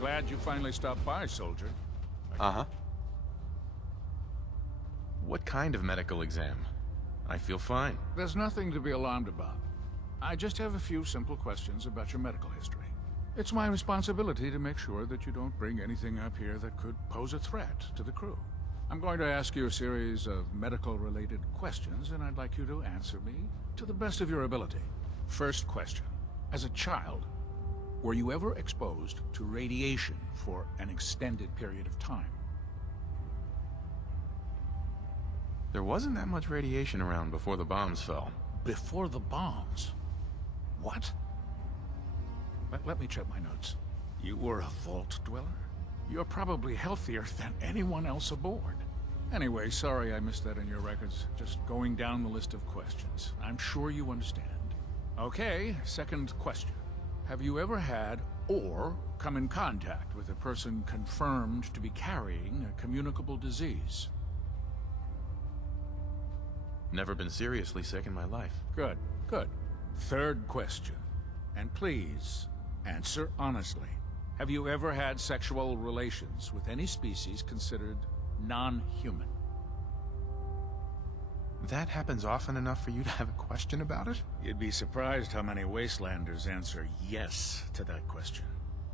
Glad you finally stopped by, soldier. Uh-huh. What kind of medical exam? I feel fine. There's nothing to be alarmed about. I just have a few simple questions about your medical history. It's my responsibility to make sure that you don't bring anything up here that could pose a threat to the crew. I'm going to ask you a series of medical-related questions, and I'd like you to answer me to the best of your ability. First question. As a child, were you ever exposed to radiation for an extended period of time? There wasn't that much radiation around before the bombs fell. Before the bombs? What? Let me check my notes. You were a vault dweller? You're probably healthier than anyone else aboard. Anyway, sorry I missed that in your records. Just going down the list of questions. I'm sure you understand. Okay, second question. Have you ever had or come in contact with a person confirmed to be carrying a communicable disease? Never been seriously sick in my life. Good, good. Third question. And please, answer honestly. Have you ever had sexual relations with any species considered non-human? That happens often enough for you to have a question about it? You'd be surprised how many Wastelanders answer yes to that question.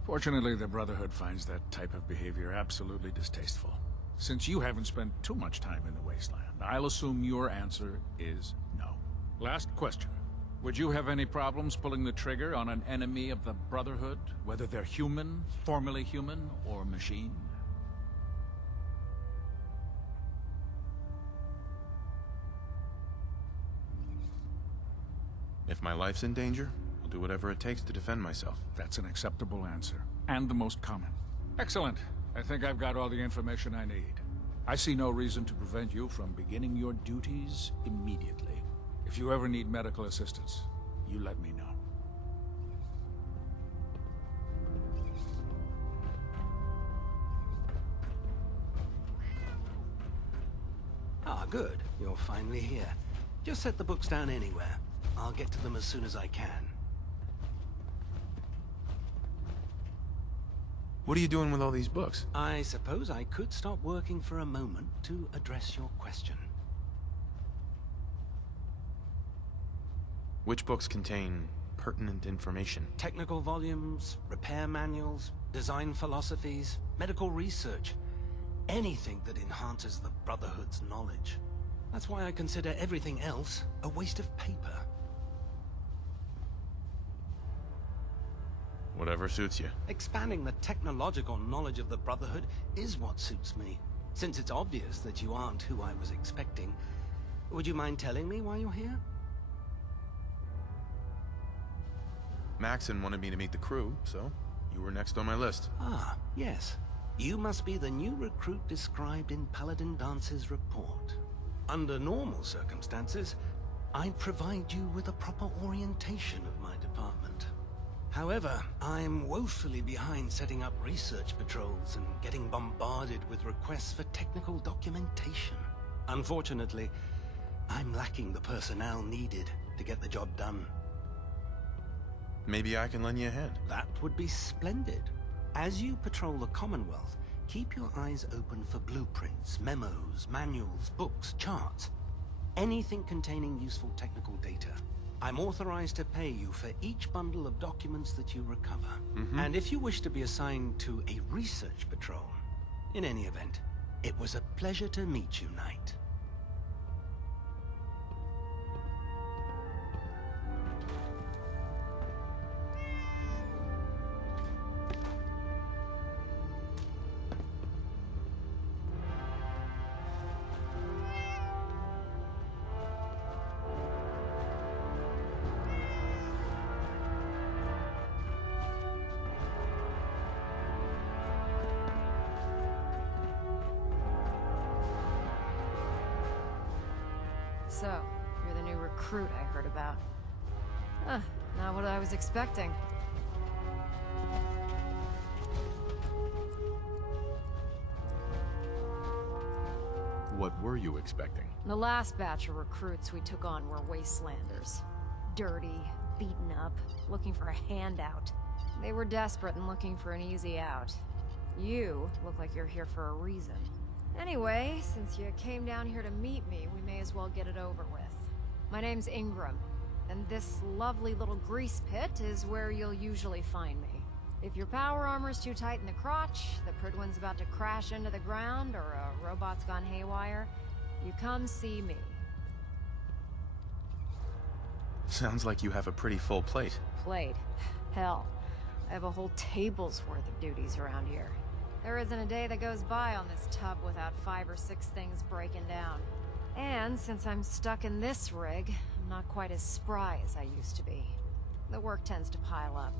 Fortunately, the Brotherhood finds that type of behavior absolutely distasteful. Since you haven't spent too much time in the Wasteland, I'll assume your answer is no. Last question. Would you have any problems pulling the trigger on an enemy of the Brotherhood, whether they're human, formerly human, or machine? If my life's in danger, I'll do whatever it takes to defend myself. That's an acceptable answer, and the most common. Excellent. I think I've got all the information I need. I see no reason to prevent you from beginning your duties immediately. If you ever need medical assistance, you let me know. Ah, good. You're finally here. Just set the books down anywhere. I'll get to them as soon as I can. What are you doing with all these books? I suppose I could stop working for a moment to address your question. Which books contain pertinent information? Technical volumes, repair manuals, design philosophies, medical research. Anything that enhances the Brotherhood's knowledge. That's why I consider everything else a waste of paper. Whatever suits you. Expanding the technological knowledge of the Brotherhood is what suits me. Since it's obvious that you aren't who I was expecting, would you mind telling me why you're here? Maxon wanted me to meet the crew, so you were next on my list. Ah, yes. You must be the new recruit described in Paladin Dance's report. Under normal circumstances, I'd provide you with a proper orientation of my department. However, I'm woefully behind setting up research patrols and getting bombarded with requests for technical documentation. Unfortunately, I'm lacking the personnel needed to get the job done. Maybe I can lend you a hand. That would be splendid. As you patrol the Commonwealth, keep your eyes open for blueprints, memos, manuals, books, charts. Anything containing useful technical data. I'm authorized to pay you for each bundle of documents that you recover. And if you wish to be assigned to a research patrol, in any event, it was a pleasure to meet you, Knight. So, you're the new recruit I heard about. Huh, not what I was expecting. What were you expecting? The last batch of recruits we took on were Wastelanders. Dirty, beaten up, looking for a handout. They were desperate and looking for an easy out. You look like you're here for a reason. Anyway, since you came down here to meet me, we may as well get it over with. My name's Ingram, and this lovely little grease pit is where you'll usually find me. If your power armor's too tight in the crotch, the Prydwen's about to crash into the ground, or a robot's gone haywire, you come see me. Sounds like you have a pretty full plate. Plate? Hell, I have a whole table's worth of duties around here. There isn't a day that goes by on this tub without 5 or 6 things breaking down. And since I'm stuck in this rig, I'm not quite as spry as I used to be. The work tends to pile up.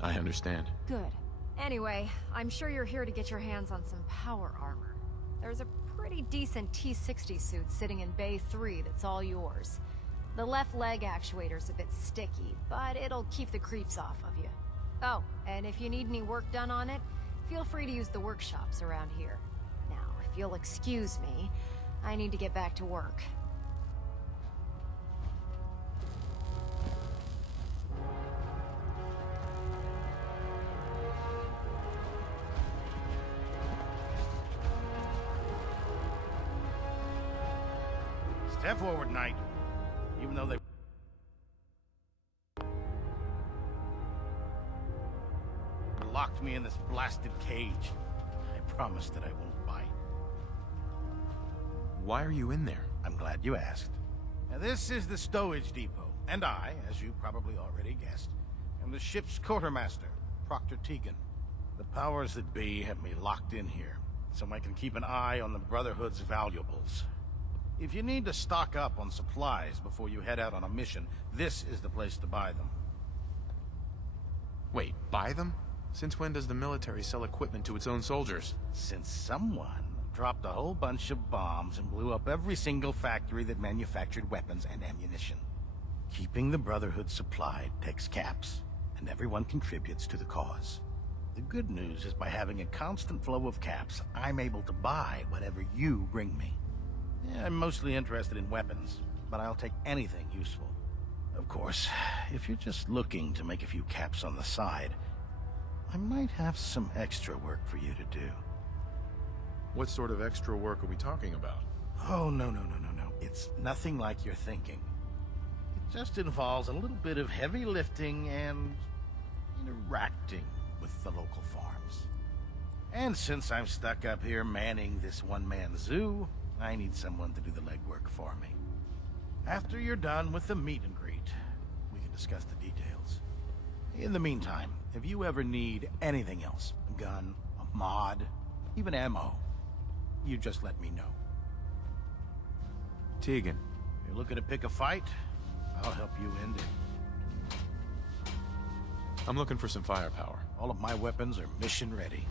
I understand. Good. Anyway, I'm sure you're here to get your hands on some power armor. There's a pretty decent T-60 suit sitting in Bay 3 that's all yours. The left leg actuator's a bit sticky, but it'll keep the creeps off of you. Oh, and if you need any work done on it, feel free to use the workshops around here. Now, if you'll excuse me, I need to get back to work. Step forward, Knight. Even though they locked me in this blasted cage, I promise that I won't bite. Why are you in there? I'm glad you asked. Now, this is the stowage depot, and I, as you probably already guessed, am the ship's quartermaster, Proctor Tegan. The powers that be have me locked in here, so I can keep an eye on the Brotherhood's valuables. If you need to stock up on supplies before you head out on a mission, this is the place to buy them. Wait, buy them? Since when does the military sell equipment to its own soldiers? Since someone dropped a whole bunch of bombs and blew up every single factory that manufactured weapons and ammunition. Keeping the Brotherhood supplied takes caps, and everyone contributes to the cause. The good news is by having a constant flow of caps, I'm able to buy whatever you bring me. Yeah, I'm mostly interested in weapons, but I'll take anything useful. Of course, if you're just looking to make a few caps on the side, I might have some extra work for you to do. What sort of extra work are we talking about? Oh, no. It's nothing like you're thinking. It just involves a little bit of heavy lifting and interacting with the local farms. And since I'm stuck up here manning this one-man zoo, I need someone to do the legwork for me. After you're done with the meet and greet, we can discuss the details. In the meantime, if you ever need anything else, a gun, a mod, even ammo, you just let me know. Tegan. If you're looking to pick a fight, I'll help you end it. I'm looking for some firepower. All of my weapons are mission ready.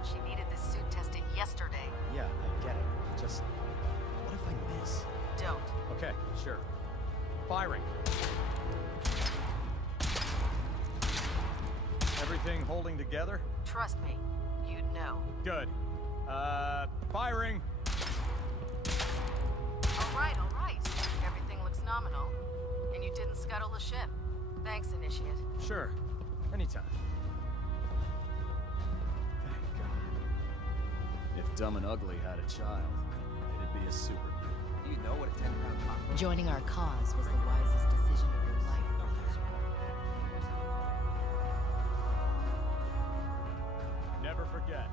it. She needed this suit tested yesterday. Yeah, I get it. Just, what if I miss? Don't. Okay, sure. Firing. Everything holding together? Trust me, you'd know. Good. Firing. All right. Everything looks nominal. And you didn't scuttle the ship. Thanks, Initiate. Sure. Anytime. Thank God. If Dumb and Ugly had a child, it'd be a superman. Do you know what a 10-pound cockroach? Joining our cause was the wisest decision of your life, brother. Never forget,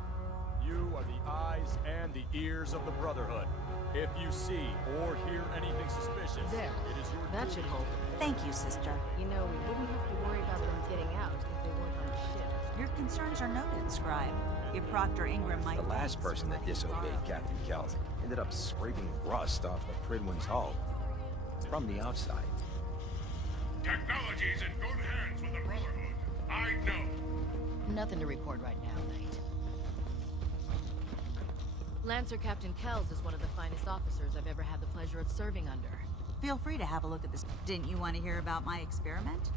you are the eyes and the ears of the Brotherhood. If you see or hear anything suspicious, There. it is your That duty. should hold. Thank you, sister. You know, we wouldn't have to worry about them getting out if they weren't on the ship. Your concerns are noted, Scribe. If Proctor Ingram might... The last thanks person for that letting me disobeyed borrow. Captain Kells ended up scraping rust off the Pridwen's hull. From the outside. Technology's in good hands with the Brotherhood. I know. Nothing to report right now, Knight. Lancer Captain Kells is one of the finest officers I've ever had the pleasure of serving under. Feel free to have a look at this. Didn't you want to hear about my experiment?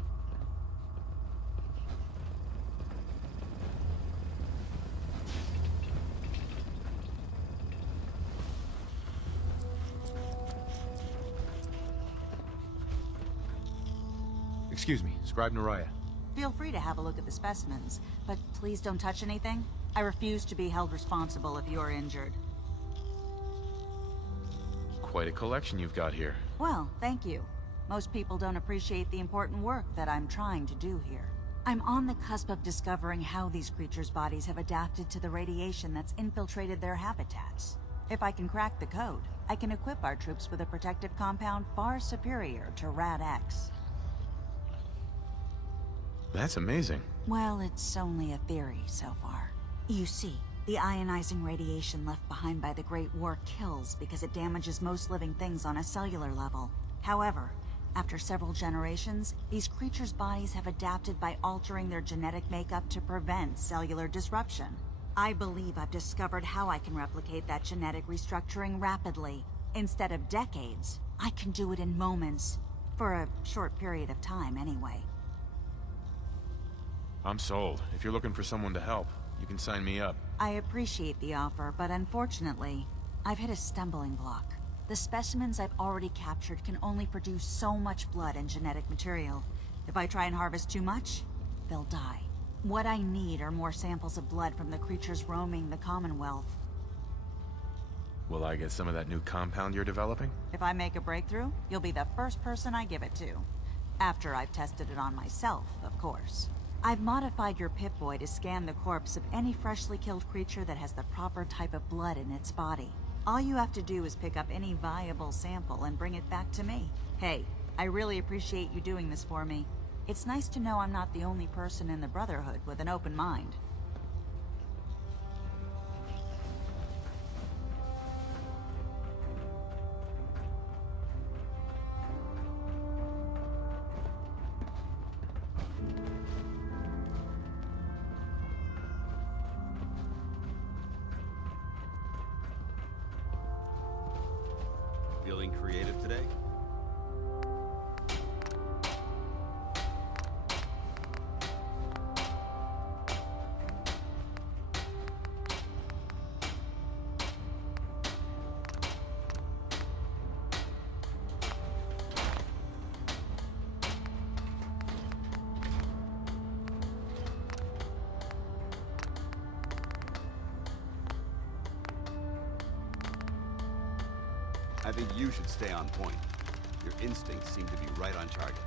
Excuse me, Scribe Naraya. Feel free to have a look at the specimens, but please don't touch anything. I refuse to be held responsible if you're injured. Quite a collection you've got here. Well, thank you. Most people don't appreciate the important work that I'm trying to do here. I'm on the cusp of discovering how these creatures' bodies have adapted to the radiation that's infiltrated their habitats. If I can crack the code, I can equip our troops with a protective compound far superior to Rad-X. That's amazing. Well, it's only a theory so far. You see, the ionizing radiation left behind by the Great War kills because it damages most living things on a cellular level. However, after several generations, these creatures' bodies have adapted by altering their genetic makeup to prevent cellular disruption. I believe I've discovered how I can replicate that genetic restructuring rapidly. Instead of decades, I can do it in moments. For a short period of time, anyway. I'm sold. If you're looking for someone to help, you can sign me up. I appreciate the offer, but unfortunately, I've hit a stumbling block. The specimens I've already captured can only produce so much blood and genetic material. If I try and harvest too much, they'll die. What I need are more samples of blood from the creatures roaming the Commonwealth. Will I get some of that new compound you're developing? If I make a breakthrough, you'll be the first person I give it to. After I've tested it on myself, of course. I've modified your Pip-Boy to scan the corpse of any freshly killed creature that has the proper type of blood in its body. All you have to do is pick up any viable sample and bring it back to me. Hey, I really appreciate you doing this for me. It's nice to know I'm not the only person in the Brotherhood with an open mind. Feeling creative today? I think you should stay on point. Your instincts seem to be right on target.